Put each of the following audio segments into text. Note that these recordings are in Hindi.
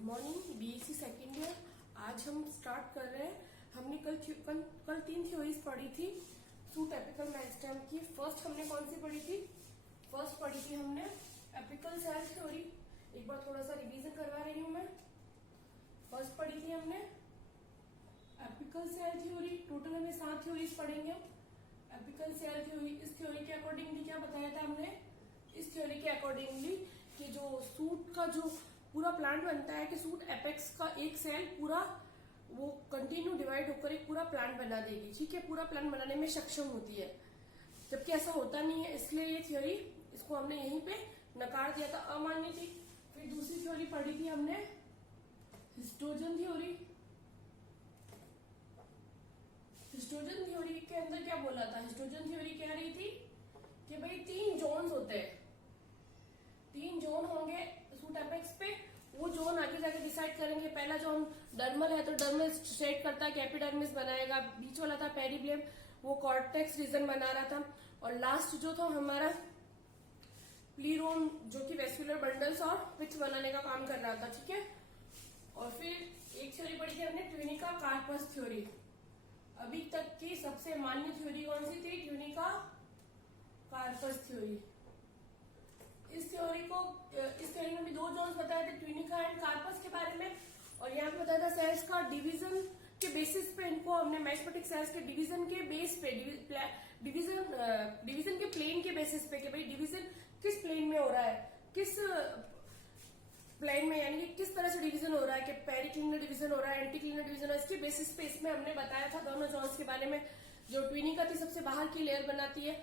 Good morning BSc second year. आज हम स्टार्ट कर रहे हैं। हमने कल 3 थ्योरीज पढ़ी थी सूट एपिकल मेरिस्टेम की। फर्स्ट हमने कौन सी पढ़ी थी? फर्स्ट पढ़ी थी हमने एपिकल सेल थ्योरी। एक बार थोड़ा सा रिवीजन करवा रही हूँ मैं। फर्स्ट पढ़ी थी हमने एपिकल सेल थ्योरी। टोटल हमें 7 थ्योरीज पढ़ेंगे। एपिकल सेल थ्योरी, इस थ्योरी के अकॉर्डिंगली क्या बताया था हमने? इस थ्योरी के अकॉर्डिंगली कि जो सूट का जो पूरा प्लांट बनता है कि सूट एपेक्स का एक सेल पूरा वो कंटिन्यू डिवाइड होकर एक पूरा प्लांट बना देगी। ठीक है, पूरा प्लांट बनाने में सक्षम होती है, जबकि ऐसा होता नहीं है। इसलिए ये थ्योरी इसको हमने यहीं पे नकार दिया था, अमान्य थी। फिर दूसरी थ्योरी पढ़ी थी हमने हिस्टोजन थ्योरी। हिस्टोजन थ्योरी के अंदर क्या बोला था? हिस्टोजन थ्योरी कह रही थी कि भाई 3 जोन्स होते हैं, 3 जोन होंगे सूट एपेक्स पे। वो जोन आगे जाके डिसाइड करेंगे। पहला जोन डर्मल है तो डर्मल स्ट्रेट करता है कि एपिडर्मिस बनाएगा। बीच वाला था पेरिब्लियम, वो कॉर्टेक्स रीजन बना रहा था। और लास्ट जो था हमारा प्लीरोन, जो कि वेस्कुलर बंडल्स और पिच बनाने का काम कर रहा था। ठीक है, और फिर एक थ्योरी पढ़ी थी हमने ट्यूनिका कार्पस थ्योरी। अभी तक की सबसे मान्य थ्योरी कौन सी थी? Tunica corpus theory. इस थ्योरी में भी 2 जोन्स बताए थे, ट्यूनिका एंड कार्पस के बारे में। और यहाँ पे बताया था सेल्स का डिवीजन के बेसिस पे। इनको हमने मेसोपोटिक सेल्स के डिवीजन के बेस पे, डिवीजन के प्लेन के बेसिस पे कि भाई डिवीजन किस प्लेन में हो रहा है, किस प्लेन में, यानी कि किस तरह से डिवीजन हो रहा है कि पेरिक्लिनर डिवीजन हो रहा है, एंटीक्लिनर डिवीजन हो रहा है। इसके बेसिस पे इसमें हमने बताया था दोनों जोन्स के बारे में। जो ट्यूनिका थी सबसे बाहर की लेयर बनाती है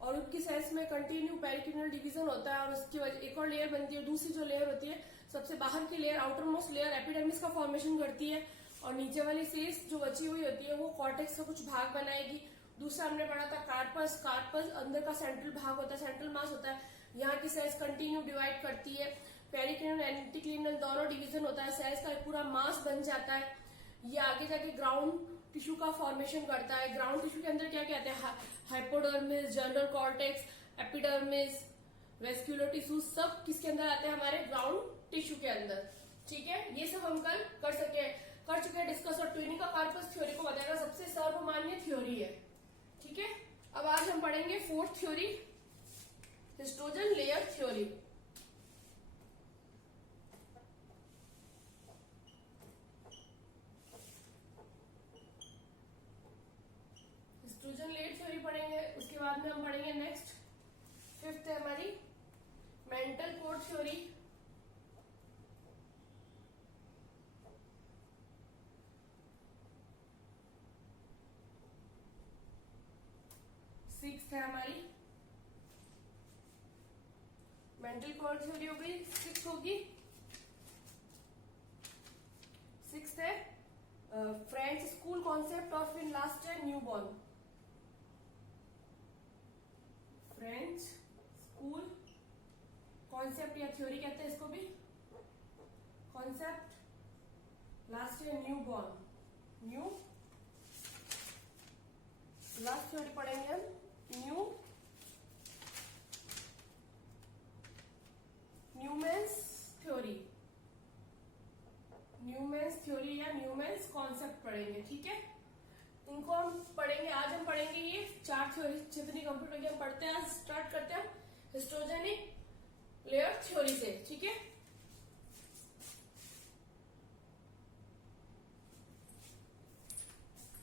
और उनकी सेल्स में कंटिन्यू पेरिक्लिनल डिवीजन होता है और उसकी वजह एक और लेयर बनती है। दूसरी जो लेयर होती है सबसे बाहर की layer, outer most layer epidermis का फॉर्मेशन करती है और नीचे वाली सेल्स जो बची हुई होती है वो कॉर्टेक्स का कुछ भाग बनाएगी। दूसरा हमने पढ़ा था कार्पस। कार्पस अंदर का सेंट्रल भाग होता है, सेंट्रल मास होता है। यहाँ की सेल्स कंटिन्यू डिवाइड करती है। पेरिक्लिनल एंटीक्लिनल दोनों डिवीजन होता है, सेल्स का पूरा मास बन जाता है। ये आगे जाके ग्राउंड टिश्यू का फॉर्मेशन करता है। ग्राउंड टिश्यू के अंदर क्या क्या आते हैं? Hypodermis, general cortex, epidermis, vascular tissue, सब किसके अंदर आते हैं? हमारे ग्राउंड टिश्यू के अंदर। ठीक है, ये सब हम कल कर चुके हैं डिस्कस। और ट्यूनिका कार्पस थ्योरी को बताएगा सबसे सर्वमान्य थ्योरी है। ठीक है, अब आज हम पढ़ेंगे 4th theory, histogen layer theory. Histogen layer theory पढ़ेंगे। उसके बाद में हम पढ़ेंगे नेक्स्ट 5th है हमारी मेंटल कोड थ्योरी। 6th है हमारी मेंटल कोड थ्योरी हो गई। 6th होगी, 6th है French school concept of in last है न्यूबॉर्न। फ्रेंच स्कूल कॉन्सेप्ट या थ्योरी कहते हैं इसको भी, कॉन्सेप्ट लास्ट है न्यूबॉर्न। न्यू लास्ट थ्योरी पढ़ेंगे हम न्यूमेंस थ्योरी। न्यूमेंस थ्योरी या न्यूमेंस कॉन्सेप्ट पढ़ेंगे। ठीक है, इनको हम पढ़ेंगे। आज हम पढ़ेंगे ये 4 थ्योरी जितनी कंप्लीट होगी हम पढ़ते हैं। आज स्टार्ट करते हैं हिस्टोजेनिक लेयर थ्योरी से। ठीक है,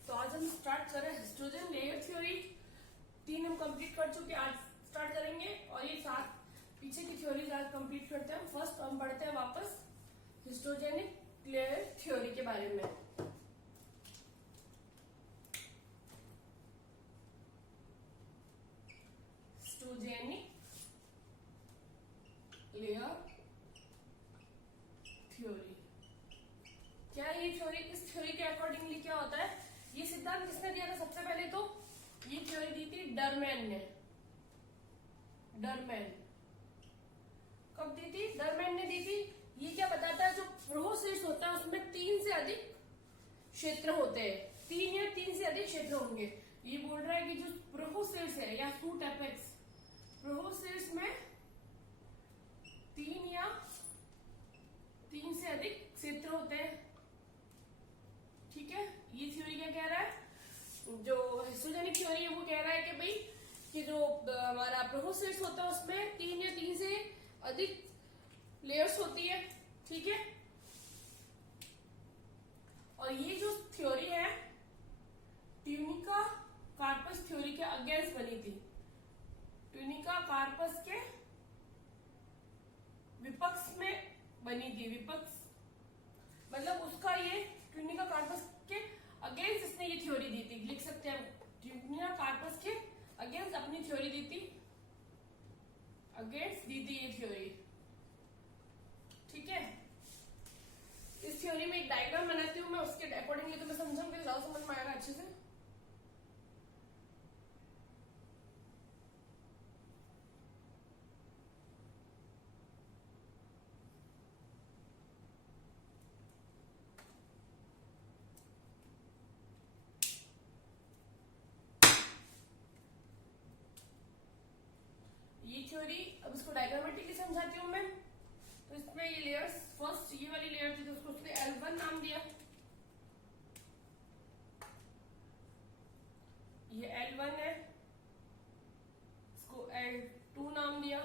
तो आज हम स्टार्ट कर रहे हैं हिस्टोजन लेयर थ्योरी। 3 हम कंप्लीट कर चुके, आज स्टार्ट करेंगे। और ये 7 पीछे की थ्योरीज आज कंप्लीट करते हैं। फर्स्ट हम पढ़ते हैं वापस हिस्टोजेनिक लेयर थ्योरी के बारे में। हिस्टोजेनिक लेयर थ्योरी क्या? ये थ्योरी, इस थ्योरी के अकॉर्डिंगली क्या होता है? ये सिद्धांत किसने दिया था? सबसे पहले तो ये थ्योरी दी थी डरमैन ने। डरमैन कब दी थी? डरमैन ने दी थी। ये क्या बताता है? जो प्रोसेस होता है उसमें 3 से अधिक क्षेत्र होते हैं। 3 या 3 से अधिक क्षेत्र होंगे। ये बोल रहा है कि जो प्रोसेस है या सूट एपेक्स प्रोसेस में 3 या 3 से अधिक क्षेत्र होते हैं। ठीक है, ये थ्योरी क्या कह रहा है, जो हिस्टोजेनिक थ्योरी है वो कह रहा है कि भाई कि जो हमारा प्रोहोसिट्स होता है उसमें 3 या 3 से अधिक लेयर्स होती है। ठीक है, और ये जो थ्योरी है ट्यूनिका कार्पस थ्योरी के अगेंस्ट बनी थी। ट्यूनिका कार्पस के विपक्ष में बनी थी। विपक्ष मतलब उसका ये ट्यूनिका कार्पस के अगेंस्ट इसने ये थ्योरी दी थी, लिख सकते हैं ट्यूनिका कार्पस के अगेंस्ट अपनी थ्योरी दी थी, अगेंस्ट दी थी ये थ्योरी। ठीक है, इस थ्योरी में एक डायग्राम बनाती हूँ मैं, उसके अकॉर्डिंगली तो मैं समझाऊंगी, ज्यादा समझ में आएगा अच्छे से। थ्योरी अब इसको डायग्रामेटिकली समझाती हूँ मैं। तो इसमें ये लेयर्स, फर्स्ट ये वाली लेयर थी तो उसको उसने L1 नाम दिया, ये L1 है, इसको L2 नाम दिया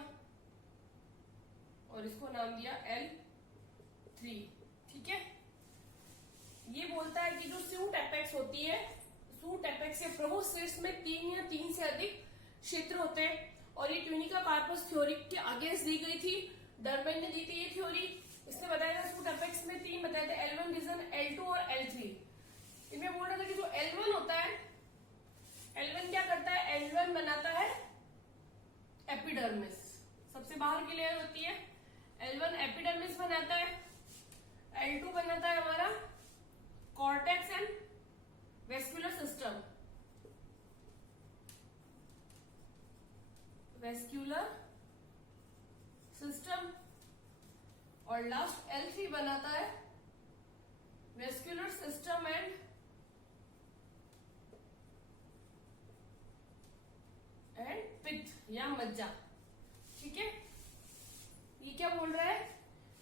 और इसको नाम दिया L3। ठीक है, ये बोलता है कि जो सूट एपेक्स होती है, सूट एपेक्स या प्रोहोसिट्स में 3 या 3 से अधिक क्षेत्र होते हैं, और ये ट्यूनिका कार्पस थ्योरी के अगेंस्ट दी गई थी। डर्बेन ने दी थी ये थ्योरी। इसने बताया था सूट एपेक्स में 3 बताए थे, L1 रीजन, L2 और L3। इनमें बोल रहा था कि जो L1 होता है, L1 क्या करता है, L1 बनाता है एपिडर्मिस, सबसे बाहर की लेयर होती है। L1 एपिडर्मिस बनाता है, L2 बनाता है हमारा cortex and vascular system, vascular system, और लास्ट L3 बनाता है वेस्कुलर सिस्टम एंड पित्त या मज्जा। ठीक है, ये क्या बोल रहा है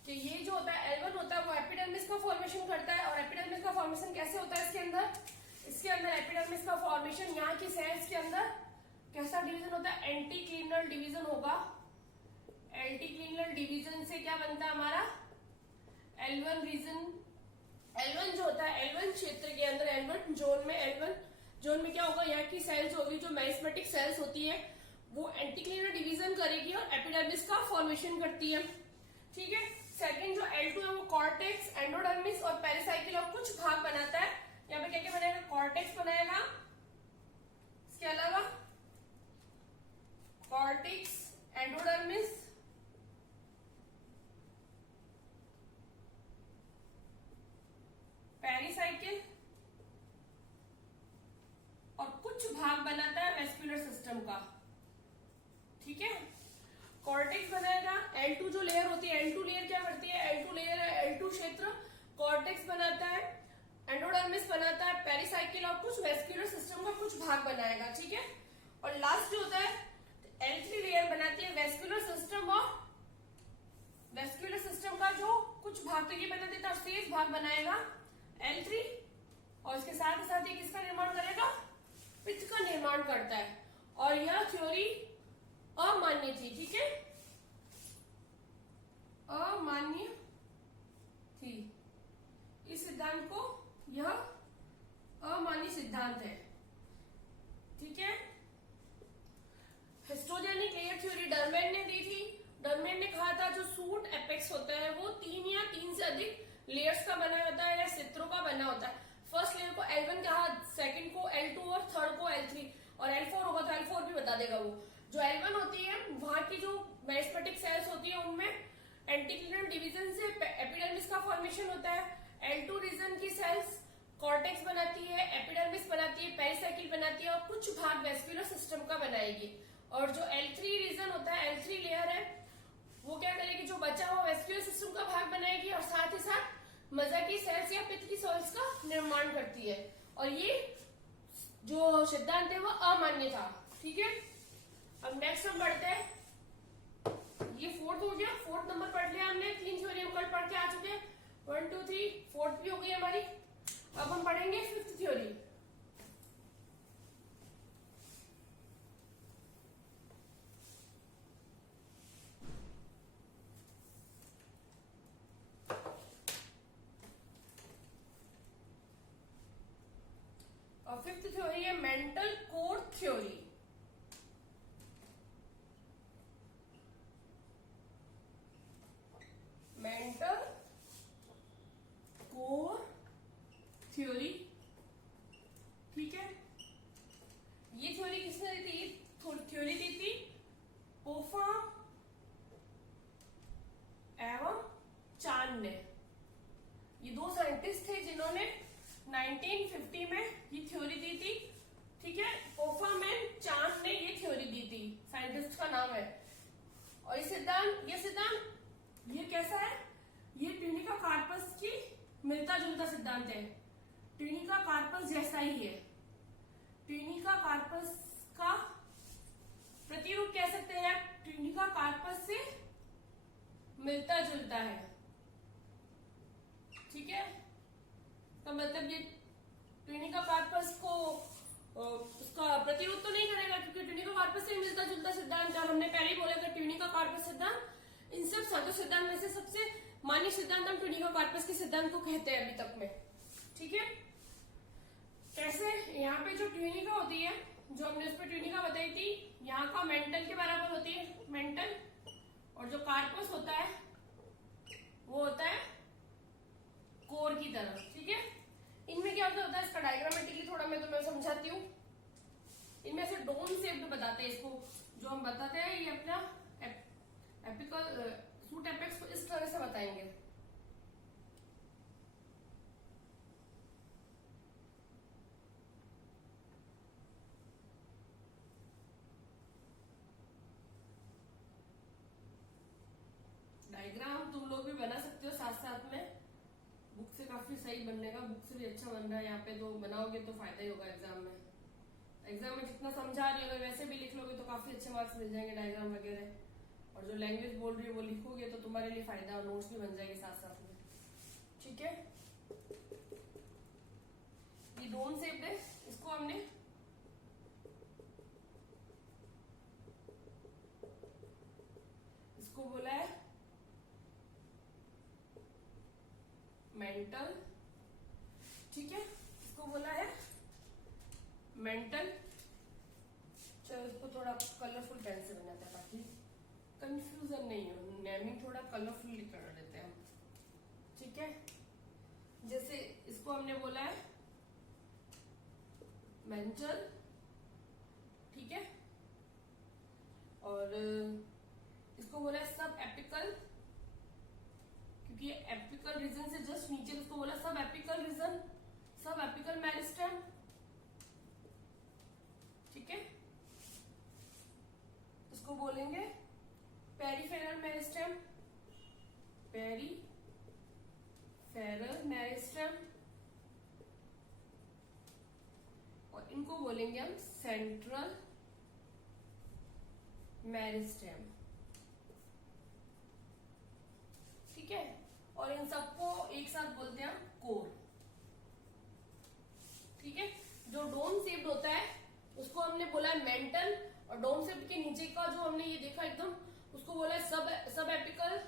कि ये जो होता है L1 होता है वो एपिडर्मिस का फॉर्मेशन करता है, और एपिडर्मिस का फॉर्मेशन कैसे होता है, इसके अंदर एपिडर्मिस का फॉर्मेशन यहाँ की सेल्स के अंदर कैसा डिवीजन होता है, एंटी क्लिनल डिवीजन होगा। एंटी क्लिनल डिवीजन से क्या बनता है हमारा L1 रीजन। L1 जो होता है, L1 क्षेत्र के अंदर, L1 जोन में क्या होगा, यहाँ की सेल्स होगी जो मेरिस्मेटिक सेल्स होती है, वो एंटी क्लिनल डिवीजन करेगी और एपिडर्मिस का फॉर्मेशन करती है। ठीक है, सेकंड जो L2 है वो कॉर्टेक्स, एंडोडर्मिस और पेरिसाइकिल और कुछ भाग बनाता है। यहाँ पे क्या क्या बनाएगा, कॉर्टेक्स बनाएगा, इसके अलावा कॉर्टेक्स, एंडोडर्मिस, पेरिसाइकिल और कुछ भाग बनाता है वेस्कुलर सिस्टम का। ठीक है, कॉर्टेक्स बनाएगा, L2 जो लेयर होती है, L2 लेयर क्या करती है, L2 लेयर है, L2 क्षेत्र कॉर्टेक्स बनाता है, एंडोडर्मिस बनाता है, पेरिसाइकिल और कुछ वेस्कुलर सिस्टम का कुछ भाग बनाएगा। ठीक है, और लास्ट जो होता है L3 लेयर बनाती है वेस्कुलर सिस्टम, और वेस्कुलर सिस्टम का जो कुछ भाग तो ये बना देता है और शेष भाग बनाएगा L3, और इसके साथ ही साथ ये किसका निर्माण करेगा, पित्त का निर्माण करता है। और यह थ्योरी अमान्य थी। ठीक है, अमान्य थी, इस सिद्धांत को, यह अमान्य सिद्धांत है। ठीक है, हिस्टोजेनिक लेयर थ्योरी डर्बेन ने दी थी। डर्बेन ने कहा था जो सूट एपेक्स होता है वो 3 या 3 से अधिक लेयर्स का बना होता है या क्षेत्रों का बना होता है। फर्स्ट लेयर को L1 कहा, सेकंड को L2 और थर्ड को L3, और L4 होगा तो L4 भी बता देगा वो। जो L1 होती है वहां की जो मेरिस्मेटिक सेल्स होती है उनमें एंटीक्लिनल डिवीजन से एपिडर्मिस का फॉर्मेशन होता है। L2 रीजन की सेल्स कॉर्टेक्स बनाती है, एपिडर्मिस बनाती है, पेरिसाइकिल बनाती है और कुछ भाग वेस्कुलर सिस्टम का बनाएगी। और जो L3 रीजन होता है, L3 लेयर है, वो क्या करेगी, जो बचा हुआ वेस्कुलर सिस्टम का भाग बनाएगी और साथ ही साथ मज्जा की सेल्स या पित्त की सेल्स का निर्माण करती है। और ये जो सिद्धांत है वो अमान्य था। ठीक है, अब नेक्स्ट हम पढ़ते हैं, ये 4th हो गया, 4th नंबर पढ़ लिया हमने, 3 थ्योरी हम कल पढ़ के आ चुके हैं। 1 2 3 फोर्थ भी हो गई हमारी। अब हम पढ़ेंगे फिफ्थ थ्योरी। और फिफ्थ थ्योरी है mantle core theory. Mantle core theory, ठीक है। ये थ्योरी किसने दी थी? थ्योरी दी थी पोफा एवं चांद ने। ये दो साइंटिस्ट थे जिन्होंने 1950 में ये थ्योरी दी थी, ठीक है। पोफा एंड चांद ने ये थ्योरी दी थी, साइंटिस्ट का नाम है। और ये सिद्धांत ये कैसा है? ये ट्यूनिका कार्पस की मिलता जुलता सिद्धांत है। ट्यूनिका कार्पस जैसा ही है। ट्यूनिका कार्पस का प्रतिरूप कह सकते हैं, ट्यूनिका कार्पस से मिलता जुलता है, ठीक है। तो मतलब ये ट्यूनिका कार्पस को उसका प्रतिरूप तो नहीं करेगा, क्योंकि ट्यूनिका कार्पस से मिलता जुलता सिद्धांत, और हमने पहले ही बोला था ट्यूनिका कार्पस सिद्धांत इन सब सातों सिद्धांत में से सबसे मान्य सिद्धांत हम ट्यूनिका कार्पस के सिद्धांत को कहते हैं अभी तक में, ठीक है। कैसे? यहाँ पे जो ट्यूनिका होती है, जो हमने उस पर ट्यूनिका बताई थी, यहाँ का मेंटल के बराबर होती है, मेंटल। और जो कार्पस होता है वो होता है कोर की तरह, ठीक है। इनमें क्या होता है इसका डायग्रामेटिकली थोड़ा मैं तुम्हें समझाती हूँ। इनमें से डोम शेप्ड बताते हैं इसको, जो हम बताते हैं ये अपना एपिकल सूट एपेक्स को इस तरह से बताएंगे। डायग्राम तुम लोग भी बना सकते हो साथ साथ में, बुक से काफी सही बनने का, बुक से भी अच्छा बन रहा है। यहाँ पे तो बनाओगे तो फायदा ही होगा एग्जाम में। एग्जाम में जितना समझा रही होगे वैसे भी लिख लोगे तो काफी अच्छे मार्क्स मिल जाएंगे डायग्राम वगैरह। और जो लैंग्वेज बोल रही है वो लिखोगे तो तुम्हारे लिए फायदा, और नोट्स भी बन जाएंगे साथ साथ में, ठीक है। ये डोम शेप है, इसको हमने इसको बोला है मेंटल, ठीक है। इसको बोला है मेंटल। चलो इसको थोड़ा कलरफुल पेन से बनाते हैं ताकि कंफ्यूजन नहीं हो, नेमिंग थोड़ा कलरफुल कर देते हैं हम, ठीक है। जैसे इसको हमने बोला है मेंटल, ठीक है। और इसको बोला है सब एपिकल, क्योंकि एपिकल रीजन से जस्ट नीचे इसको बोला सब एपिकल रीजन, सब एपिकल मेरिस्टेम, ठीक है। इसको बोलेंगे पेरिफेरल मेरिस्टेम, पेरिफेरल मेरिस्टेम, और इनको बोलेंगे हम सेंट्रल मेरिस्टेम, ठीक है। और इन सबको एक साथ बोलते हैं हम कोर, ठीक है। जो डोम शेप्ड होता है उसको हमने बोला है मेंटल, और डोम शेप्ड के नीचे का जो हमने ये देखा एकदम, उसको बोला है सब एपिकल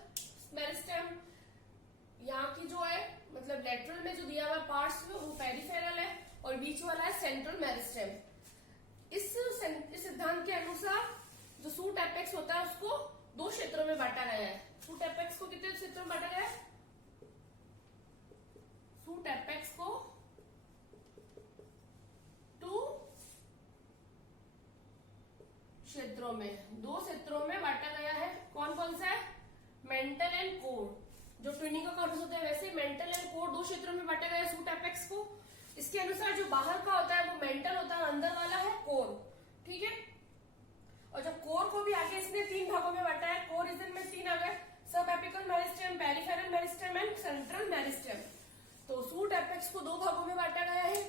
मेरिस्टेम। यहाँ की जो है मतलब लेटरल में जो दिया हुआ पार्ट्स में वो पेरिफेरल है, और बीच वाला है सेंट्रल मेरिस्टेम। इस सिद्धांत के अनुसार जो सूट एपेक्स होता है उसको दो क्षेत्रों में बांटा गया है। सूट एपेक्स को कितने क्षेत्रों में बांटा गया है? सूट एपेक्स को 2 क्षेत्रों में, 2 क्षेत्रों में बांटा गया है। कौन कौन सा है? Mental and core. जो ट्यूनिका कार्पस होता है वैसे मेंटल एंड कोर 2 क्षेत्रों में बांटा गया है सूट एपेक्स को। इसके अनुसार जो बाहर का होता है वो मेंटल होता है, अंदर वाला है कोर, ठीक है। और जब कोर को भी आगे इसने 3 भागों में बांटा है, कोर रीजन में 3 आ गए, सब apical meristem, peripheral meristem and central meristem. तो सूट एपेक्स को 2 भागों में बांटा गया है,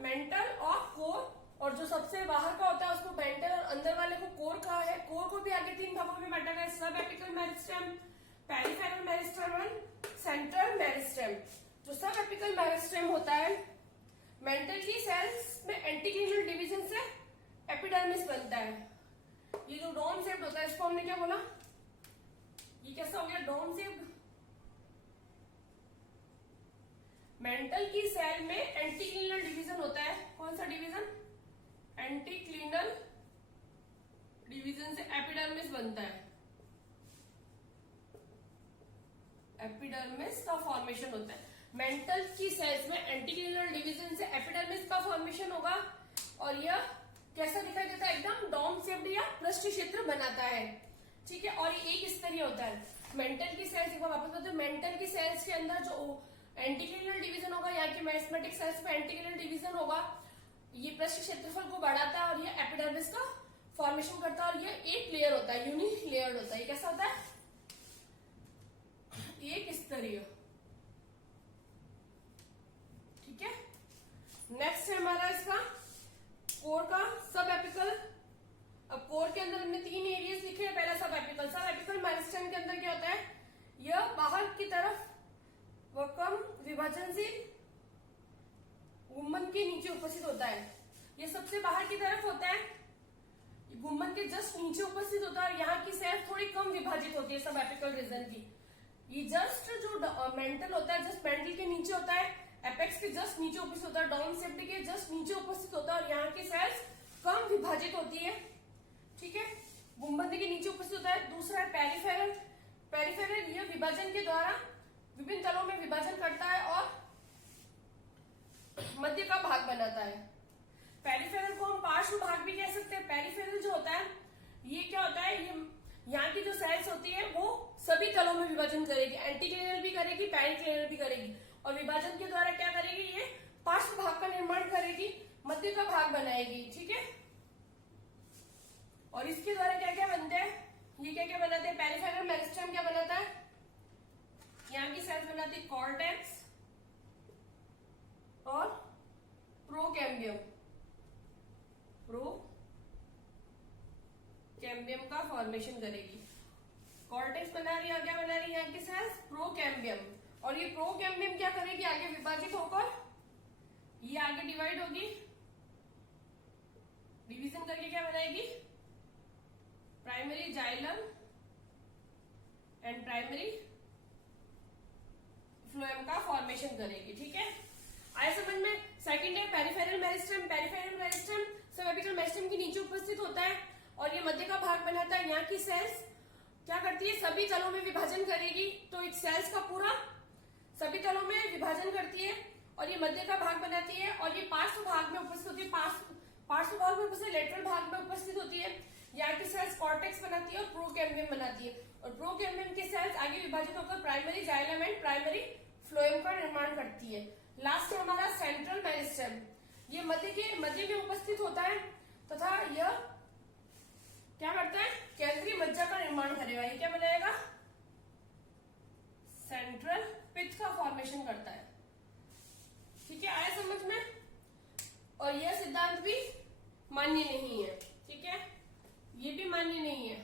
मेंटल और कोर। और जो सबसे बाहर का होता है उसको मेंटल, और अंदर वाले को कोर कहा है। कोर को भी आगे 3 भागों में बांटा गया है, सब apical meristem, peripheral meristem and central meristem. जो सब एपिकल मेरिस्टेम होता है, मेंटल की सेल्स में एंटीक्लिनल डिवीजन से एपिडर्मिस बनता है। ये जो डोम शेप्ड होता है, इसको हमने क्या बोला, ये कैसा हो गया, डोम शेप्ड। मेंटल की सेल में एंटीक्लिनल डिवीजन होता है। कौन सा डिवीजन, एंटीक्लिनल डिवीजन से एपिडर्मिस बनता है। एपिडर्मिस का फॉर्मेशन होता है। मेंटल की सेल्स में एंटीक्लिनल डिवीजन से एपिडर्मिस का फॉर्मेशन होगा और यह कैसा दिखाई देता है, एकदम डोम शेप्ड या पृष्ठ क्षेत्र बनाता है। ठीक है, और ये एक स्तरीय होता है। मेंटल की सेल्स, एक बार वापस बताते हैं, मेंटल की सेल्स के अंदर जो एंटीक्लिनल डिवीजन होगा, यहाँ की मैरिस्मेटिक सेल्स में एंटीक्लिनल डिवीजन होगा, ये पृष्ठ क्षेत्रफल को बढ़ाता है और ये एपिडर्मिस का फॉर्मेशन करता है। और ये एक लेयर होता है, यूनिक लेयर्ड होता है। ये कैसा होता है, एक स्तरीय। ठीक है, नेक्स्ट है हमारा इसका कोर का सब एपिकल। अब कोर के अंदर हमने 3 एरियाज लिखे हैं। पहला सब एपिकल। सब एपिकल मेरिस्टेम के अंदर क्या होता है, यह बाहर की तरफ वह कम विभाजनशील गुंबद के नीचे उपस्थित होता है। ये सबसे बाहर की तरफ होता है, गुंबद के जस्ट नीचे उपस्थित होता है और यहाँ की सेल थोड़ी कम विभाजित होती है सब एपिकल रीजन की। ये जस्ट जो मेंटल होता है, जस्ट मेंटल के नीचे होता है, एपेक्स के जस्ट नीचे उपस्थित होता है, डाउन शेप्ड के जस्ट नीचे उपस्थित होता है और यहाँ की सेल्स कम विभाजित होती है। ठीक है, गुंबद के नीचे उपस्थित होता है। दूसरा है पेरिफेरल। पेरिफेरल यह विभाजन के द्वारा विभिन्न तलों में विभाजन करता है और मध्य का भाग बनाता है। पेरिफेरल को हम पार्श्व भाग भी कह सकते हैं। पेरिफेरल जो होता है, ये क्या होता है, ये यहाँ की जो सेल्स होती है वो सभी तलों में विभाजन करेगी, एंटीक्लिनल भी करेगी, पेरिक्लिनल भी करेगी और विभाजन के द्वारा क्या करेगी, ये पार्श्व भाग का निर्माण करेगी, मध्य का भाग बनाएगी। ठीक है, और इसके द्वारा क्या क्या बनते हैं, ये क्या क्या बनाते हैं, पेरिफेरल मेरिस्टेम क्या बनाता है, यहाँ की सेल्स बनाती है कॉर्टेक्स और प्रोकैम्बियम। प्रोकैम्बियम का फॉर्मेशन करेगी। कॉर्टेक्स बना रही है, क्या बना रही है यहाँ की सेल्स, प्रोकैम्बियम। और ये प्रोकैम्बियम क्या करेगी, आगे विभाजित होकर ये आगे डिवाइड होगी, डिवीजन करके क्या बनाएगी, primary xylem and primary phloem का फॉर्मेशन करेगी। ठीक है, आया समझ में। सेकंड है पेरिफेरल मेरिस्टेम। पेरिफेरल मेरिस्टेम सब एपिकल मेरिस्टेम के नीचे उपस्थित होता है और ये मध्य का भाग बनाता है। यहाँ की सेल्स क्या करती है, सभी तलों में विभाजन करेगी, तो इस सेल्स का पूरा सभी तलों में विभाजन करती है और ये मध्य का भाग बनाती है और ये पार्श्व भाग में उपस्थित होती है, पार्श्व भाग में उपस्थित, लेटरल भाग में उपस्थित होती है। यहाँ की सेल्स कॉर्टेक्स बनाती है और प्रोकैम्बियम बनाती है और प्रोकैम्बियम की सेल्स आगे विभाजित होकर primary xylem and primary phloem का निर्माण करती है। लास्ट है हमारा सेंट्रल मेरिस्टेम। ये मध्य में उपस्थित होता है तथा यह क्या करता है, केंद्रीय मज्जा का निर्माण करेगा। ये क्या बनाएगा, सेंट्रल पित्त का फॉर्मेशन करता है। ठीक है, आया समझ में। और यह सिद्धांत भी मान्य नहीं है। ठीक है, ये भी मान्य नहीं है।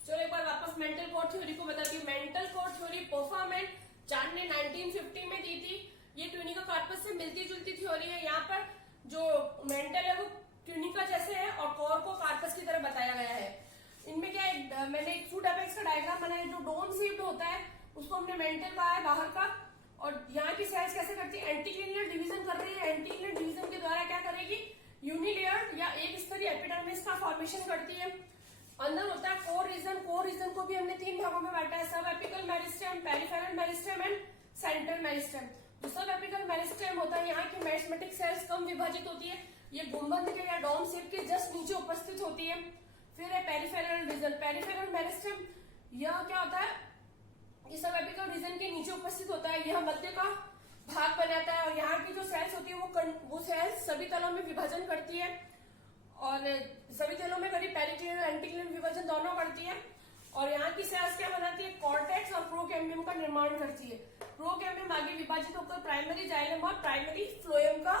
चलो एक बार वापस मेंटल कोर थ्योरी को बताती हूँ। मेंटल कोर थ्योरी पोफामेन चार्ट ने 1950 में दी थी। ये ट्यूनिका कार्पस से मिलती जुलती थ्योरी है। यहाँ पर जो मेंटल है वो ट्यूनिका जैसे है और कोर को कार्पस की तरह बताया गया है। इनमें क्या है, मैंने एक फूड एपेक्स का डायग्राम बनाया, जो डोम शेप्ड होता है उसको हमने मेंटल कहा है बाहर का। और यहाँ की सेल्स कैसे करती है, एंटीक्लिनल डिवीजन कर रही है। एंटीक्लिनल डिवीजन के द्वारा क्या करेगी, यूनिलेयर्ड या एक स्तरीय एपिडर्मिस का फॉर्मेशन करती है। अंदर होता है कोर रीजन। कोर रीजन को भी हमने 3 भागों में बांटा है, सब apical meristem, peripheral meristem and central meristem. जो सब एपिकल मेरिस्टेम होता है, यहाँ की मेरिस्मेटिक सेल्स कम विभाजित होती है, ये गुंबद के या डोम शेप के जस्ट नीचे उपस्थित होती है। फिर है पेरिफेरल रीजन। पेरिफेरल मेरिस्टेम यह क्या होता है, ये सब एपिकल रीजन के नीचे उपस्थित होता है, यह मध्य का भाग बनाता है और यहाँ की जो सेल्स होती है वो सेल्स सभी तलों में विभाजन करती है और सभी तलों में करीब पेरिक्लिनल एंटीक्लिनल विभाजन दोनों करती है। और यहाँ की सेल्स क्या बनाती है, कॉर्टेक्स और प्रोकैम्बियम का निर्माण करती है। प्रोकैम्बियम आगे विभाजित होकर प्राइमरी जाइलम और प्राइमरी फ्लोएम का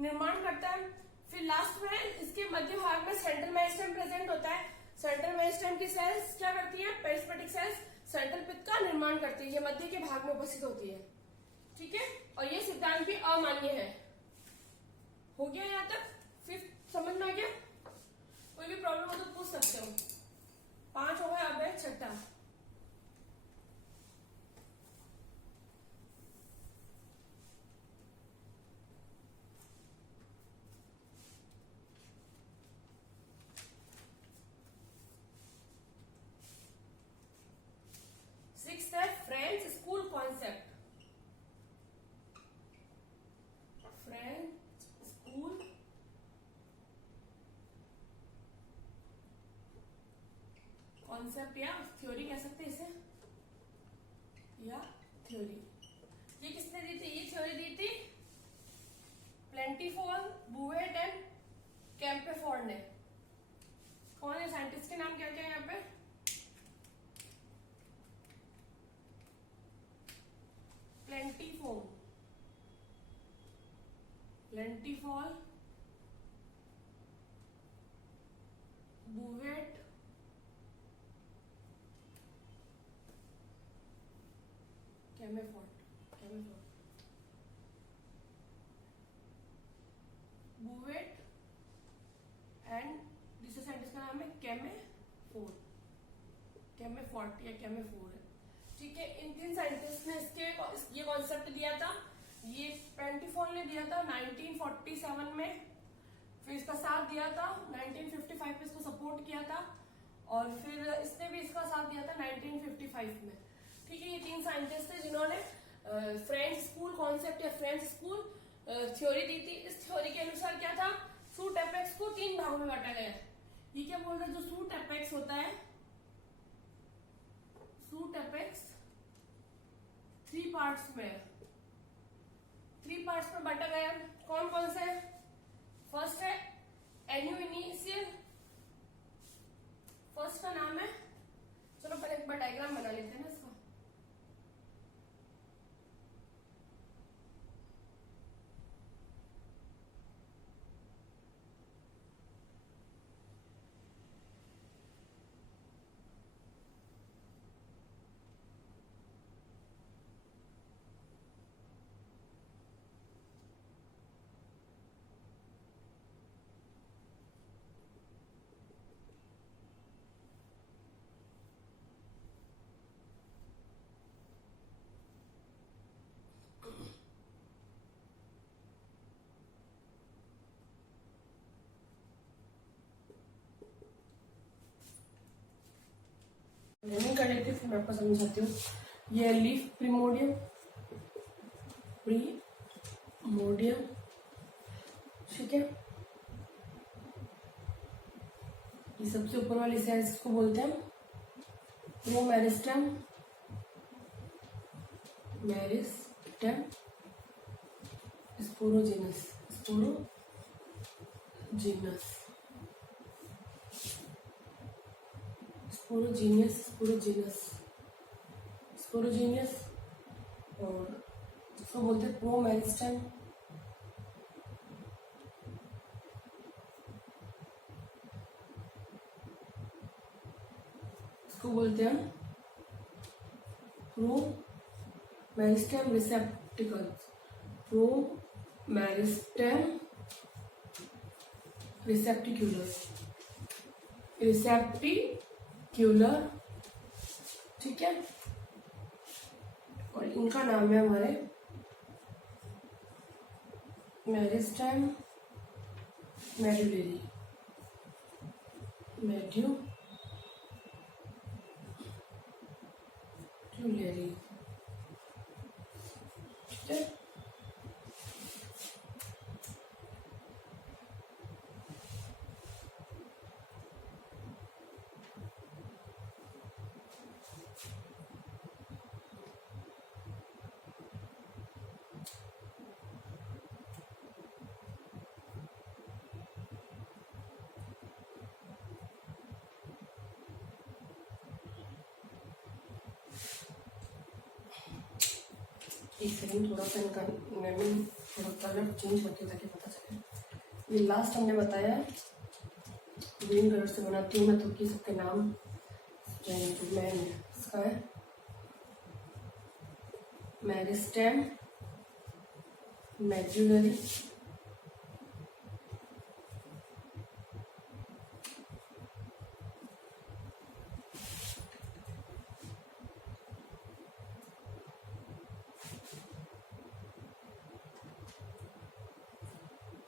निर्माण करता है। फिर लास्ट में इसके मध्य भाग में सेंट्रल मेरिस्टेम प्रेजेंट होता है। सेंट्रल मेरिस्टेम की सेल्स क्या करती है, पेरिस्मेटिक सेल्स सेंट्रल पित्त का निर्माण करती है, ये मध्य के भाग में उपस्थित होती है। ठीक है, और ये सिद्धांत भी अमान्य है। हो गया यहाँ तक? फिर समझ में आ गया? कोई भी प्रॉब्लम हो तो पूछ सकते हो। 5 हो गया, अब है छठा। सिक्स्थ है French school concept. French school concept या थ्योरी कह सकते हैं इसे, या थ्योरी। ये किसने दी थी? ये थ्योरी दी थी प्लेंटीफोर, बुवेट एंड कैम्पेफोर्ड ने। कौन है साइंटिस्ट के नाम? क्या क्या है यहाँ पे? प्लेंटीफोर, बुवेट, बुवेट एंड दूसरे साइंटिस्ट का नाम है कैमेफोर्ड या कैमेफोर है। ठीक है, इन 3 साइंटिस्ट ने ये कॉन्सेप्ट दिया था। ये प्लेंटीफोर ने दिया था 1947 में, फिर इसका साथ दिया था 1955 में, इसको सपोर्ट किया था, और फिर इसने भी इसका साथ दिया था 1955 में। ठीक है, ये 3 साइंटिस्ट थे जिन्होंने फ्रेंच स्कूल कॉन्सेप्ट या फ्रेंच स्कूल थ्योरी दी थी। इस थ्योरी के अनुसार क्या था? सूट एपेक्स को 3 भागों में बांटा गया। ये क्या बोल रहे हैं? जो सूट एपेक्स होता है, सूट एपेक्स 3 पार्ट्स में, 3 पार्ट्स में बांटा गया। कौन कौन से? फर्स्ट है एन्यूइनिशियल, फर्स्ट का नाम है, चलो पहले एक बार डायग्राम बना लेते हैं ना इसका। नेमिंग कर लेती हूँ, फिर मैं आपको समझाती हूँ। ये लीफ प्रिमोडियम, ठीक है। ये सबसे ऊपर वाली सेल्स को बोलते हैं प्रोमेरिस्टेम, स्पोरोजीनस, और इसको बोलते हैं प्रोमेरिस्टेम, इसको बोलते हैं प्रोमेरिस्टेम रिसेप्टिकल्स, रिसेप्टिक्यूलर, ठीक है। और इनका नाम है हमारे मेरिस्टेम मेडुलरी, ठीक है। एक सेकंड, थोड़ा सा इनका नेमिंग थोड़ा कलर चेंज करके ताकि पता चले। ये लास्ट हमने बताया ग्रीन कलर से बनाती हूँ मैं, तो कि सबके नाम जो मैन है इसका है मेरिस्टेम मेडुलरी,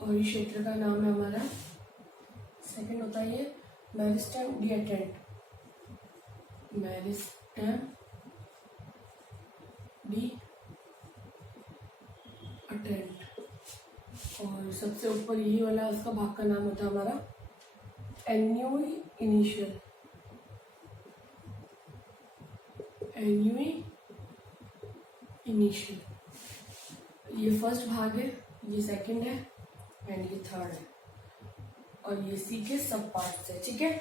और इस क्षेत्र का नाम है हमारा, सेकंड होता है ये मेरिस्टेम डिएटेंट, मेरिस्टेम डिएटेंट, और सबसे ऊपर यही वाला उसका भाग का नाम होता है हमारा एन्यूई इनिशियल, एन्यूई इनिशियल। ये फर्स्ट भाग है, ये सेकंड है एंड ये थर्ड है, और ये सी के सब पार्ट्स है। ठीक है,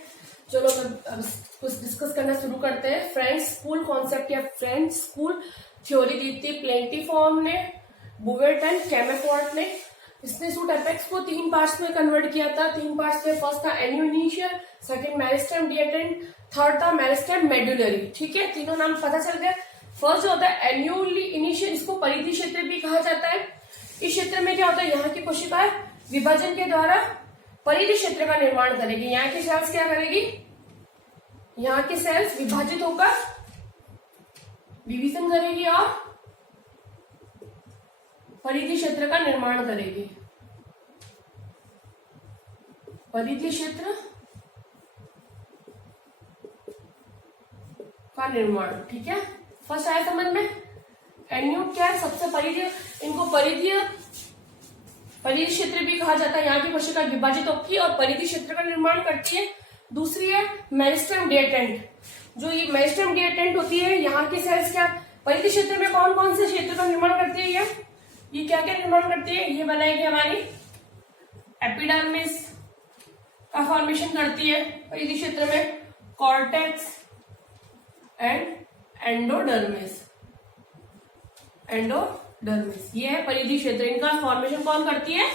चलो अब कुछ डिस्कस करना शुरू करते हैं। फ्रेंड्स स्कूल कॉन्सेप्ट या फ्रेंड्स स्कूल थ्योरी दी थी प्लेंटीफॉर्म ने, बुवेट एंड कैमेफोर्ट ने। इसने सूट एपेक्स को 3 पार्ट्स में कन्वर्ट किया था। 3 पार्ट्स में फर्स्ट था एन्यू इनिशियल, सेकंड मेरिस्टेम डिएटेंट, थर्ड था मेरिस्टेम मेडुलरी। ठीक है, तीनों नाम पता चल गया। फर्स्ट जो होता है एन्यूली इनिशियल, इसको परिधि क्षेत्र भी कहा जाता है। इस क्षेत्र में क्या होता है, यहाँ की कोशिकाएं विभाजन के द्वारा परिधि क्षेत्र का निर्माण करेगी। यहाँ की सेल्स क्या करेगी, यहाँ के सेल्स विभाजित होकर डिवीजन करेगी और परिधि क्षेत्र का निर्माण करेगी। परिधि क्षेत्र का निर्माण, ठीक है, फर्स्ट आया समझ में। एन्यू क्या है, सबसे परिधि, इनको परिधीय क्षेत्र भी कहा जाता है। यहाँ की कोशिका विभाजित होती है और परिधि क्षेत्र का निर्माण करती है। दूसरी है मेरिस्टेम डिएटेंट, जो ये मेरिस्टेम डिएटेंट होती है, यहाँ की सेल्स क्या परिधि क्षेत्र में कौन कौन से क्षेत्र का निर्माण करती है, ये क्या क्या निर्माण करती है, ये बनाएगी हमारी एपिडर्मिस का फॉर्मेशन करती है परिधि क्षेत्र में, कॉर्टेक्स एंड एंडोडर्मिस, एंडोडर्मिस ये है परिधि क्षेत्र। इनका फॉर्मेशन कौन करती है,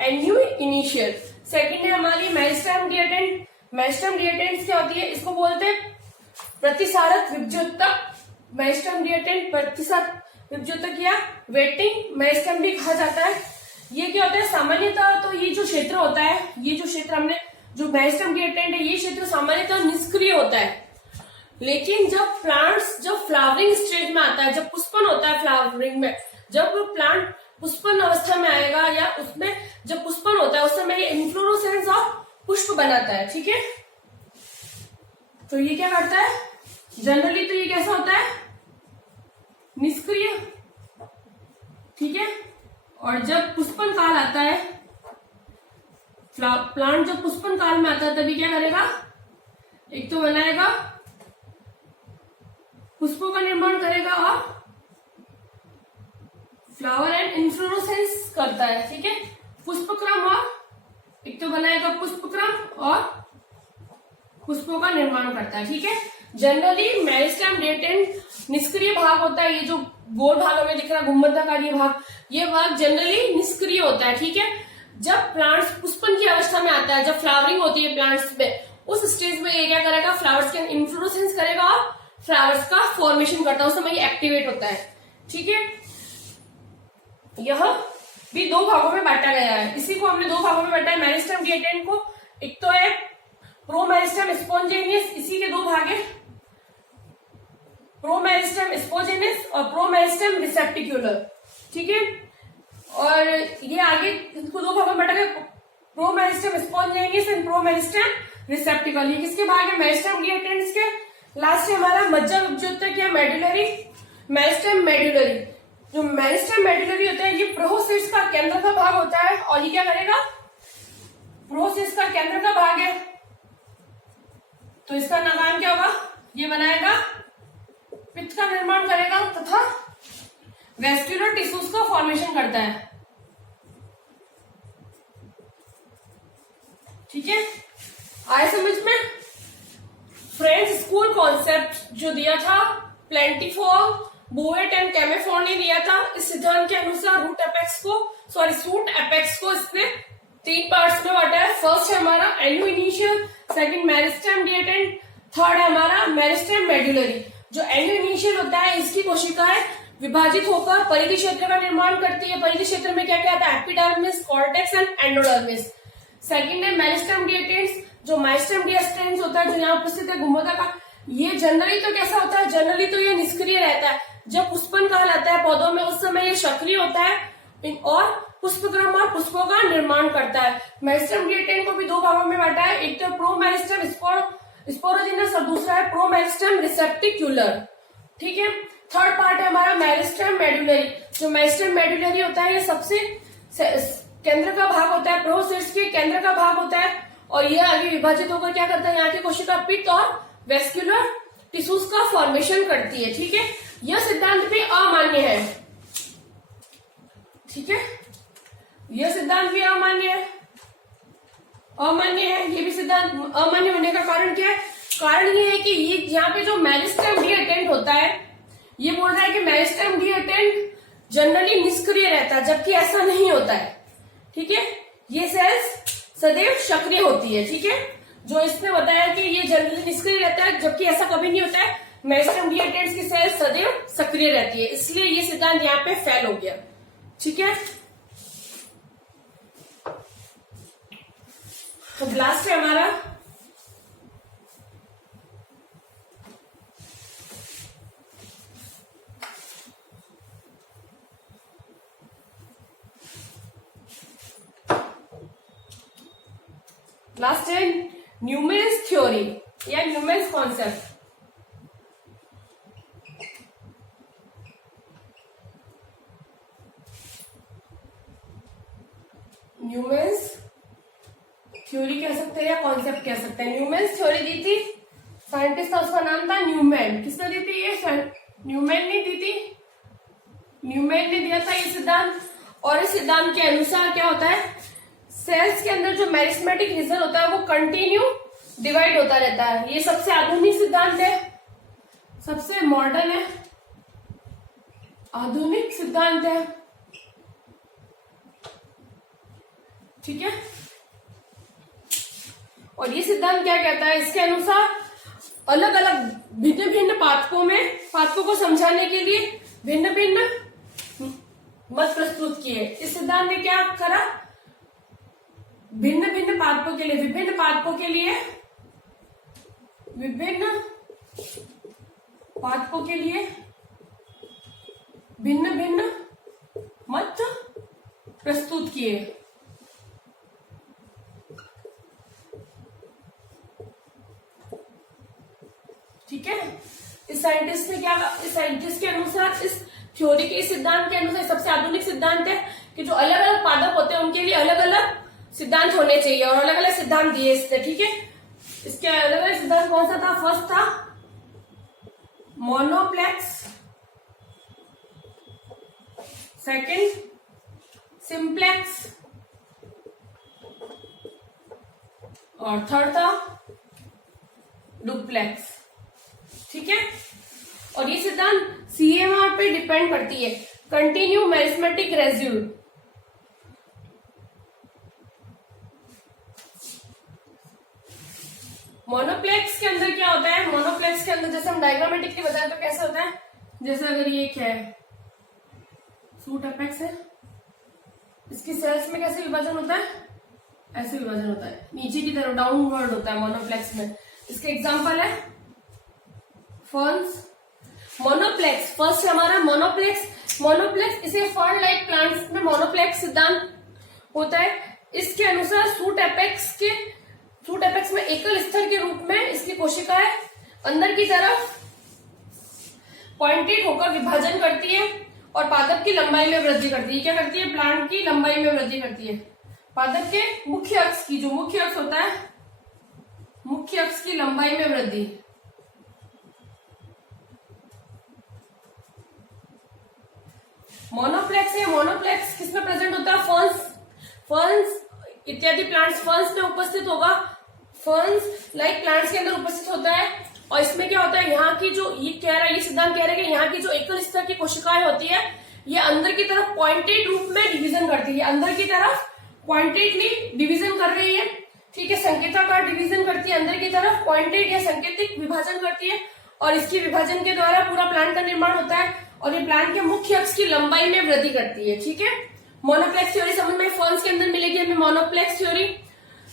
एन्यू इनिशियल। सेकंड है हमारी मेरिस्टेम डिएटेंट। मेरिस्टेम डिएटेंट क्या होती है, इसको बोलते हैं प्रतिसारक विभज्योतक। मेरिस्टेम डिएटेंट प्रतिसारक विभज्योतक या वेटिंग मेरिस्टेम भी कहा जाता है। ये क्या होता है, सामान्यतः तो ये जो क्षेत्र होता है, ये जो क्षेत्र हमने जो मेरिस्टेम डिएटेंट है, ये क्षेत्र सामान्यतः निष्क्रिय होता है। लेकिन जब प्लांट्स जब फ्लावरिंग स्टेज में आता है, जब पुष्पन होता है फ्लावरिंग में, जब प्लांट पुष्पन अवस्था में आएगा या उसमें जब पुष्पन होता है उस समय ये इन्फ्लोरोसेंस और पुष्प बनाता है। ठीक है, तो ये क्या करता है, जनरली तो ये कैसा होता है, निष्क्रिय। ठीक है, और जब पुष्पन काल आता है, प्लांट जब पुष्पन काल में आता है तभी क्या करेगा, एक तो बनाएगा, पुष्पों का निर्माण करेगा और फ्लावर एंड इन्फ्लोरोसेंस करता है। ठीक है, पुष्पक्रम, और एक तो बनाएगा पुष्पक्रम और पुष्पों का निर्माण करता है। ठीक है, जनरली मेरिस्टेम डिएटेंट निष्क्रिय भाग होता है। ये जो गोल भाग में दिख रहा है गुंबदाकार ये भाग, ये भाग जनरली निष्क्रिय होता है। ठीक है, जब प्लांट्स पुष्पन की अवस्था में आता है, जब फ्लावरिंग होती है प्लांट्स में, उस स्टेज में ये क्या करेगा, फ्लावर्स के इन्फ्लोरोसेंस करेगा और फ्लावर्स का फॉर्मेशन करता है, उस समय ये एक्टिवेट होता है। ठीक है, यह भी 2 भागों में बांटा गया है। इसी को हमने 2 भागों में बांटा है मेरिस्टेम डिएटेंट को। एक तो है प्रोमेरिस्टेम स्पॉन्टेनियस, इसी के 2 भाग है, प्रोमेरिस्टेम स्पॉन्टेनियस और प्रोमेरिस्टेम रिसेप्टिक्युलर। ठीक है, और ये आगे इसको 2 भागों में बांटा गया, प्रोमेरिस्टेम स्पॉन्टेनियस एंड प्रोमेरिस्टेम रिसेप्टिकल। ये किसके भाग है, मेरिस्टेम डिएटेंट्स के। लास्ट है हमारा मज्जा विभज्योतक या मेडुलरी, मेरिस्टेम मेडुलरी। जो मेरिस्टेम मेडुलरी होता है, ये प्रोसेस का केंद्र का भाग होता है, और ये क्या करेगा, प्रोसेस का केंद्र का भाग है, तो इसका नाम क्या होगा, ये बनाएगा, पित्त का निर्माण करेगा तथा वेस्क्युलर टिश्यूज का फॉर्मेशन करता है। ठीक है, आए समझ में। फ्रेंड्स स्कूल कॉन्सेप्ट जो दिया था प्लेंटीफॉर्म, बुवेट एंड कैमेफोर्ड ने दिया था। इस सिद्धांत के अनुसार सूट एपेक्स को इसने 3 पार्ट्स में बांटा है। फर्स्ट है हमारा एन्यू इनिशियल, सेकंड मेरिस्टेम डिएटेंट, थर्ड है हमारा मेरिस्टेम मेडुलरी। जो एन्यू इनिशियल होता है, इसकी कोशिकाएं विभाजित होकर परिधि क्षेत्र का निर्माण करती है। परिधि क्षेत्र में क्या क्या आता है? Epidermis, cortex and endodermis. Second है मेरिस्टेम डिएटेंट्स, जो मेरिस्टेम डिएटेंट्स होता है जो यहाँ उपस्थित है गुम्बदा का। ये जनरली तो कैसा होता है? जनरली तो ये निष्क्रिय रहता है। जब पुष्पन कहलाता है पौधों में उस समय ये सक्रिय होता है और पुष्पक्रम और पुष्पों का निर्माण करता है। मेरिस्टेम डिएटेंट को भी दो भागों में बांटा है, एक तो प्रो मेरिस्टेम स्पोरोजिनस और दूसरा है प्रो मेरिस्टेम रिसेप्टिक्युलर। ठीक है। थर्ड पार्ट है हमारा मेरिस्टेम मेडुलरी। जो मेरिस्टेम मेडुलरी होता है ये सबसे केंद्र का भाग होता है, प्रोसेस के केंद्र का भाग होता है और यह आगे विभाजित होकर क्या करता है? यहाँ की कोशिका पित्त और वेस्क्युलर टिश्यूज का फॉर्मेशन करती है। ठीक है। यह सिद्धांत भी अमान्य है। ठीक है। यह सिद्धांत भी अमान्य है। अमान्य है ये भी सिद्धांत। अमान्य होने का कारण क्या है? कारण ये है कि ये यहाँ पे जो मेरिस्टेम डिएटेंट होता है ये बोल रहा है कि मेरिस्टेम डिएटेंट जनरली निष्क्रिय रहता है, जबकि ऐसा नहीं होता है। ठीक है। ये सेल्स सदैव सक्रिय होती है। ठीक है। जो इसने बताया कि ये जनरली निष्क्रिय रहता है, जबकि ऐसा कभी नहीं होता है। मेरिस्टेम डिएटेंट्स की सेल्स सदैव सक्रिय रहती है, इसलिए ये सिद्धांत यहाँ पे फेल हो गया। ठीक है। तो लास्ट है हमारा लास्ट है न्यूमेन्स थ्योरी या न्यूमेन्स कॉन्सेप्ट। न्यूमेन्स थ्योरी कह सकते हैं या कॉन्सेप्ट कह सकते हैं। न्यूमेन्स थ्योरी दी थी साइंटिस्ट था, उसका नाम था न्यूमैन। किसने दी थी? ये न्यूमैन ने दी थी। न्यूमैन ने दिया था ये सिद्धांत। और इस सिद्धांत के अनुसार क्या होता है? सेल्स के अंदर जो मेरिस्मेटिक रीजन होता है वो कंटिन्यू डिवाइड होता रहता है। ये सबसे आधुनिक सिद्धांत है, सबसे मॉडर्न है, आधुनिक सिद्धांत है। ठीक है। और ये सिद्धांत क्या कहता है? इसके अनुसार अलग अलग भिन्न भिन्न पाठकों को समझाने के लिए भिन्न भिन्न मत प्रस्तुत किए। इस सिद्धांत ने क्या करा? भिन्न भिन्न पादपों के लिए विभिन्न पादपों के लिए भिन्न भिन्न मत प्रस्तुत किए। ठीक है। इस साइंटिस्ट के अनुसार, इस थ्योरी के, इस सिद्धांत के अनुसार सबसे आधुनिक सिद्धांत है कि जो अलग अलग पादप होते हैं उनके लिए अलग अलग सिद्धांत होने चाहिए और अलग अलग सिद्धांत दिए इसने। ठीक है। इसके अलग अलग सिद्धांत कौन सा था? फर्स्ट था मोनोप्लेक्स, सेकंड सिंप्लेक्स और थर्ड था डुप्लेक्स। ठीक है। और ये सिद्धांत सीएमआर पे डिपेंड करती है, कंटिन्यू मेरिस्मेटिक रेज्यूल। मोनोप्लेक्स के अंदर क्या होता है? मोनोप्लेक्स के अंदर जैसे हम डायग्रामेटिकली बताएं तो कैसे होता है? जैसे अगर ये क्या है, सूट अपेक्स है, इसकी सेल्स में कैसे विभाजन होता है? ऐसे विभाजन होता है, नीचे की तरफ डाउनवर्ड होता है मोनोप्लेक्स में। इसके एग्जांपल है फर्न्स। मोनोप्लेक्स फर्स्ट हमारा मोनोप्लेक्स इसे फर्न लाइक प्लांट्स में मोनोप्लेक्स सिद्धांत होता है। इसके अनुसार सूट एपेक्स में एकल स्तर के रूप में इसकी कोशिकाएं अंदर की तरफ पॉइंटेड होकर विभाजन करती है और पादप की लंबाई में वृद्धि करती है। क्या करती है? प्लांट की लंबाई में वृद्धि करती है। पादप के मुख्य अक्ष की, जो मुख्य अक्ष होता है, मुख्य अक्ष की लंबाई में वृद्धि। मोनोप्लेक्स है। मोनोप्लेक्स किसमें प्रेजेंट होता है? फर्न्स इत्यादि प्लांट्स फर्न्स में उपस्थित होगा। फर्न्स लाइक प्लांट्स के अंदर उपस्थित होता है। और इसमें क्या होता है? यहाँ की जो ये सिद्धांत कह रहा है कि यहाँ की जो एकल स्तर की कोशिकाएं होती है ये अंदर की तरफ पॉइंटेड रूप में डिवीजन करती है, अंदर की तरफ पॉइंटेडली डिवीजन कर रही है। ठीक है। संकेताकार डिवीजन करती है, अंदर की तरफ पॉइंटेड या संकेतिक विभाजन करती है और इसकी विभाजन के द्वारा पूरा प्लांट का निर्माण होता है। और ये प्लांट के मुख्य अक्ष की लंबाई में वृद्धि करती है। ठीक है, मोनोप्लेक्स थ्योरी समझ में फर्न्स के अंदर मिलेगी हमें मोनोप्लेक्स थ्योरी।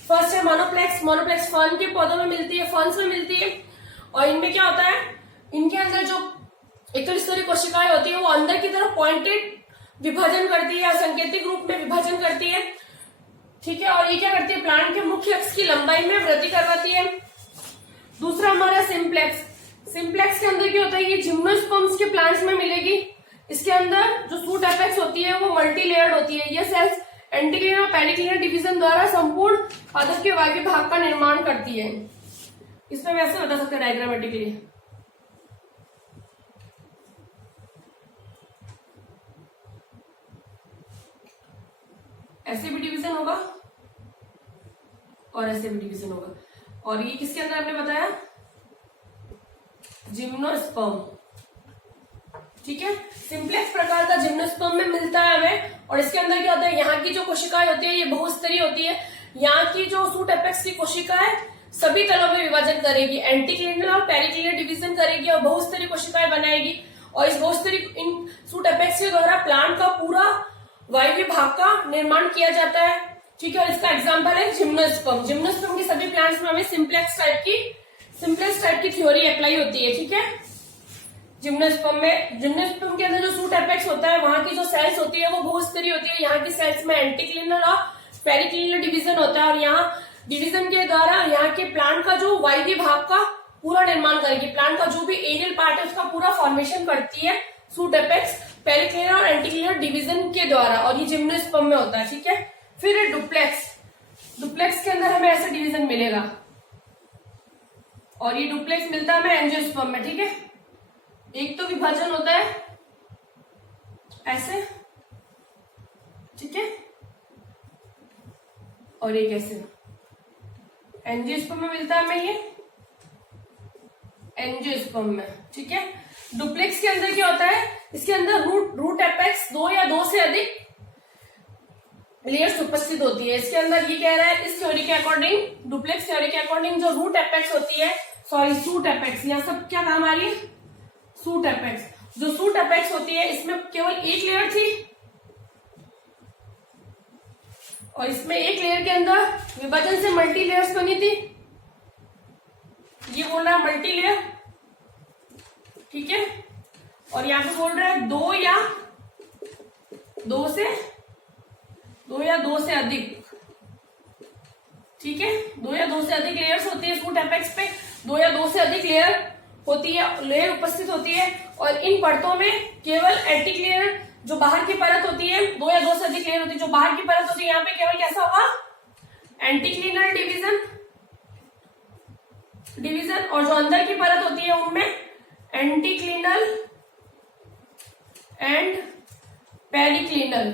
फर्स्ट है मोनोप्लेक्स। मोनोप्लेक्स फर्न के पौधों में मिलती है, फर्न्स में मिलती है। और इनमें क्या होता है, इनके अंदर जो एकल स्तरीय कोशिकाएं होती है वो अंदर की तरफ पॉइंटेड विभाजन करती है, संकेतिक रूप में विभाजन करती है। ठीक है, और ये क्या करती है, प्लांट के मुख्य अक्ष की लंबाई में वृद्धि करवाती है। दूसरा हमारा सिंप्लेक्स। सिंप्लेक्स के अंदर क्या होता है, ये जिम्नोस्पर्म्स के प्लांट्स में मिलेगी। इसके अंदर जो सूट एपेक्स होती है वो मल्टी लेयर्ड होती है। ये सेल्स एंटीक्लिनर और पेरिक्लिनर डिवीजन द्वारा संपूर्ण पादप के वायवीय भाग का निर्माण करती है। इसमें वैसे बता सकते हैं डायग्रामेटिकली। ऐसे भी डिवीजन होगा और ऐसे भी डिवीजन होगा। और ये किसके अंदर आपने बताया, जिम्नोस्पर्म। ठीक है, सिंप्लेक्स प्रकार का जिम्नोस्पर्म में मिलता है हमें। और इसके अंदर क्या होता है, यहाँ की जो कोशिकाएं होती है ये बहुस्तरीय होती है। यहाँ की जो सूट एपेक्स की कोशिकाएं सभी तलों में विभाजन करेगी, एंटीक्लिनर और पेरिक्लिनर डिवीजन करेगी और बहुस्तरीय कोशिकाएं बनाएगी। और इस बहुस्तरीय इन सूट एपेक्स के द्वारा प्लांट का पूरा वायवीय भाग का निर्माण किया जाता है। ठीक है, और इसका एग्जांपल है जिम्नोस्पर्म। जिम्नोस्पर्म की सभी प्लांट्स में हमें सिंप्लेक्स टाइप की थ्योरी अप्लाई होती है। ठीक है, जिम्नोस्पर्म के अंदर जो सूट एपेक्स होता है वहां की जो सेल्स होती है वो बहुस्तरीय होती है। यहाँ की सेल्स में एंटीक्लिनर और पेरिक्लिनर डिवीजन होता है और यहाँ डिवीजन के द्वारा यहाँ के प्लांट का जो वायवीय भाग का पूरा निर्माण करेगी। प्लांट का जो भी एरियल पार्ट है उसका पूरा फॉर्मेशन करती है सूट एपेक्स पेरिक्लिनर और एंटीक्लिनर डिवीजन के द्वारा, और ये जिम्नोस्पर्म में होता है। ठीक है, फिर है डुप्लेक्स। डुप्लेक्स के अंदर हमें ऐसा डिवीजन मिलेगा और ये डुप्लेक्स मिलता है हमें एंजियोस्पर्म में। ठीक है, एक तो विभाजन होता है ऐसे, ठीक है, और एक ऐसे। एंजियोस्पर्म में मिलता है हमें ये एंजियोस्पर्म में। ठीक है, डुप्लेक्स के अंदर क्या होता है, इसके अंदर रूट एपेक्स दो या दो से अधिक लेयर्स उपस्थित होती है। इसके अंदर ये कह रहा है, इस थ्योरी के अकॉर्डिंग, डुप्लेक्स थ्योरी के अकॉर्डिंग जो रूट एपेक्स होती है, सॉरी सूट एपेक्स, यहाँ सब क्या काम आ रही है, सूट एपेक्स। जो सूट एपेक्स होती है इसमें केवल एक लेयर थी और इसमें एक लेयर के अंदर विभाजन से मल्टी लेयर्स बनी थी। ये बोल रहा है मल्टी लेयर। ठीक है, और यहाँ पे बोल रहा है दो या दो से अधिक। ठीक है, दो या दो से अधिक लेयर्स होती है सूट एपेक्स पे, दो या दो से अधिक लेयर होती है, लेयर उपस्थित होती है। और इन परतों में केवल एंटीक्लिनर जो बाहर की परत होती है, दो या दो से अधिक लेयर होती है, जो बाहर की परत होती है यहाँ पे केवल कैसा होगा, एंटीक्लिनर डिवीजन, और जो अंदर की परत होती है उनमें एंटीक्लिनल एंड पेरिक्लिनल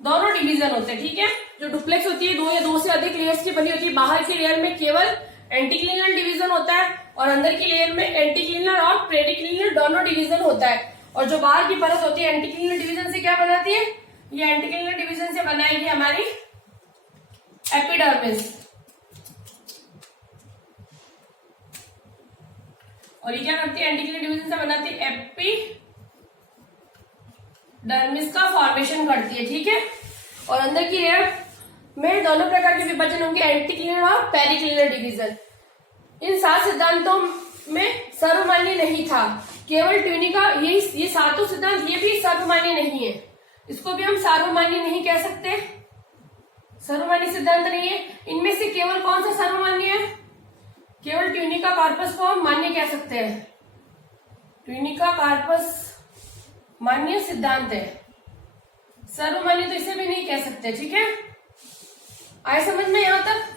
दोनों डिवीजन होते हैं। ठीक है, जो डुप्लेक्स होती है दो या दो से अधिक लेयर्स की बनी होती है। बाहर की लेयर में केवल एंटीक्लिनल डिवीजन होता है और अंदर की लेयर में एंटीक्लिनल और पेरिक्लिनल दोनों डिवीजन होता है। और जो बाहर की परत होती है एंटीक्लिनल डिवीजन से क्या बनाती है, ये एंटीक्लिनल डिवीजन से बनाएगी हमारी एपिडर्मिस। और ये क्या करती है, एंटीक्लिनल डिवीजन से बनाती है एपिडर्मिस का फॉर्मेशन करती है। ठीक है, और अंदर की लेयर में दोनों प्रकार के विभाजन होंगे, एंटीक्लिनर और पेरिक्लिनर डिवीजन। इन 7 सिद्धांतों में सर्वमान्य नहीं था, केवल ट्यूनी का ये सातों सिद्धांत ये भी सर्वमान्य नहीं है, इसको भी हम सर्वमान्य नहीं कह सकते, सर्वमान्य सिद्धांत नहीं है। इनमें से केवल कौन सा सर्वमान्य है, केवल ट्यूनिका कार्पस को हम मान्य कह सकते हैं। ट्यूनिका कार्पस मान्य सिद्धांत है, सर्वमान्य तो इसे भी नहीं कह सकते। ठीक है, आए समझ में यहां तक।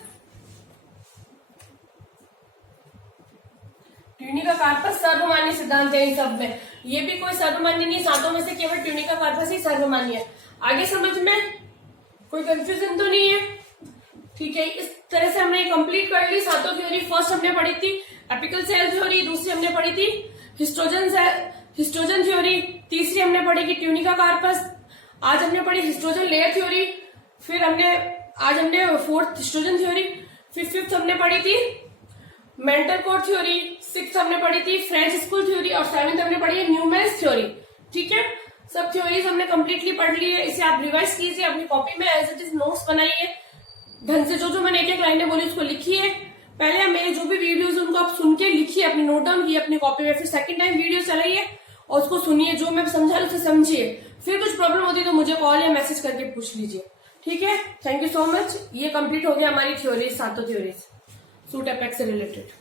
ट्यूनिका कार्पस सर्वमान्य सिद्धांत है इन सब में, ये भी कोई सर्वमान्य नहीं, सातों में से केवल ट्यूनिका कार्पस ही सर्वमान्य है। आगे समझ में कोई कंफ्यूजन तो नहीं है। ठीक है, इस तरह से हमने कंप्लीट कर ली सातों थ्योरी। फर्स्ट हमने पढ़ी थी एपिकल सेल थ्योरी, दूसरी हमने पढ़ी थी हिस्टोजन थ्योरी, तीसरी हमने पढ़ी कि ट्यूनिका कार्पस, आज हमने पढ़ी हिस्टोजन लेयर थ्योरी, फिर आज हमने फोर्थ हिस्टोजन थ्योरी, फिर फिफ्थ हमने पढ़ी थी मेंटल कोड थ्योरी, सिक्स्थ हमने पढ़ी थी फ्रेंच स्कूल थ्योरी और सेवेंथ हमने पढ़ी है न्यूमैन्स दिस थ्योरी। ठीक है, सब थ्योरीज हमने कंप्लीटली पढ़ ली है। इसे आप रिवाइज कीजिए अपनी कॉपी में, एज इट इज नोट्स बनाइए ढंग से। जो जो मैंने एक एक लाइनें बोली उसको लिखिए। पहले मेरे जो भी वीडियोस उनको आप सुन के लिखिए, अपनी नोट डाउन किए अपनी कॉपी में। फिर सेकंड टाइम वीडियो चलाइए और उसको सुनिए, जो मैं समझा उसे समझिए। फिर कुछ प्रॉब्लम होती है तो मुझे कॉल या मैसेज करके पूछ लीजिए। ठीक है, थैंक यू सो मच। ये कंप्लीट हो गया हमारी थ्योरीज, सातों थ्योरीज सूट एपेक्स से रिलेटेड।